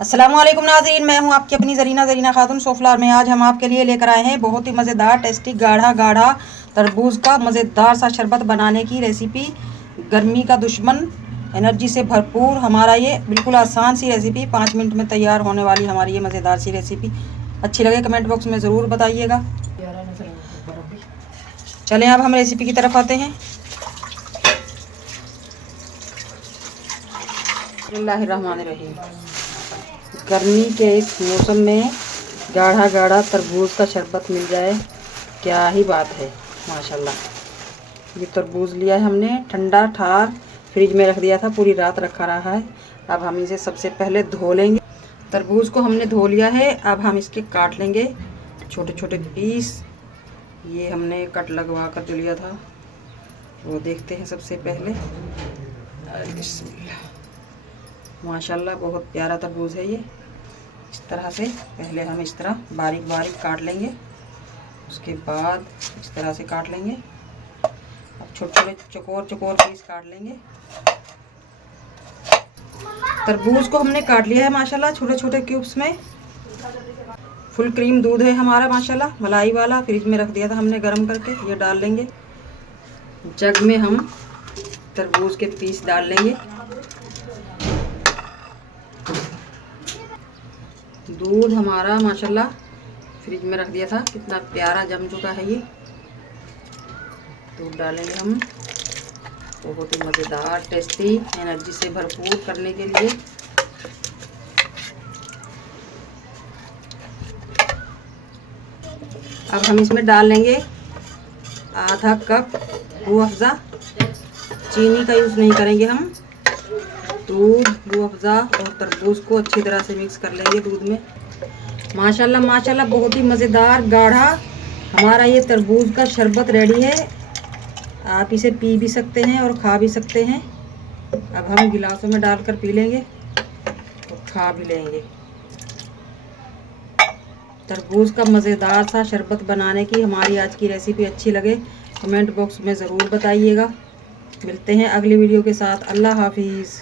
अस्सलाम वालेकुम नाज़रीन, मैं हूं आपकी अपनी ज़रीना खातून सोफलार में। आज हम आपके लिए लेकर आए हैं बहुत ही मज़ेदार टेस्टी गाढ़ा तरबूज का मज़ेदार सा शरबत बनाने की रेसिपी। गर्मी का दुश्मन, एनर्जी से भरपूर हमारा ये बिल्कुल आसान सी रेसिपी, 5 मिनट में तैयार होने वाली हमारी ये मज़ेदार सी रेसिपी। अच्छी लगे कमेंट बॉक्स में ज़रूर बताइएगा। चलें अब हम रेसिपी की तरफ आते हैं। बिस्मिल्लाहिर्रहमानिर्रहीम। गर्मी के इस मौसम में गाढ़ा तरबूज का शरबत मिल जाए, क्या ही बात है माशाल्लाह। ये तरबूज लिया है हमने, ठंडा ठार फ्रिज में रख दिया था, पूरी रात रखा रहा है। अब हम इसे सबसे पहले धो लेंगे। तरबूज को हमने धो लिया है, अब हम इसके काट लेंगे छोटे छोटे पीस। ये हमने कट लगवा कर जो लिया था वो देखते हैं सबसे पहले। माशाल्लाह बहुत प्यारा तरबूज है ये। इस तरह से पहले हम इस तरह बारीक काट लेंगे, उसके बाद इस तरह से काट लेंगे। अब छोटे छोटे चकोर पीस काट लेंगे। तरबूज को हमने काट लिया है माशाल्लाह छोटे छोटे क्यूब्स में। फुल क्रीम दूध है हमारा माशाल्लाह, मलाई वाला, फ्रिज में रख दिया था हमने गर्म करके। ये डाल लेंगे जग में, हम तरबूज के पीस डाल लेंगे। दूध हमारा माशाल्लाह फ्रिज में रख दिया था, कितना प्यारा जम चुका है ये। दूध डालेंगे हम, बहुत ही मज़ेदार टेस्टी, एनर्जी से भरपूर करने के लिए। अब हम इसमें डाल लेंगे आधा कप रूह अफ़ज़ा। चीनी का यूज़ नहीं करेंगे हम। दूध, रूह अफ़ज़ा और तरबूज को अच्छी तरह से मिक्स कर लेंगे दूध में। माशाल्लाह बहुत ही मज़ेदार गाढ़ा हमारा ये तरबूज का शरबत रेडी है। आप इसे पी भी सकते हैं और खा भी सकते हैं। अब हम गिलासों में डालकर पी लेंगे और खा भी लेंगे। तरबूज का मज़ेदार सा शरबत बनाने की हमारी आज की रेसिपी अच्छी लगे कमेंट बॉक्स में ज़रूर बताइएगा। मिलते हैं अगली वीडियो के साथ। अल्लाह हाफिज़।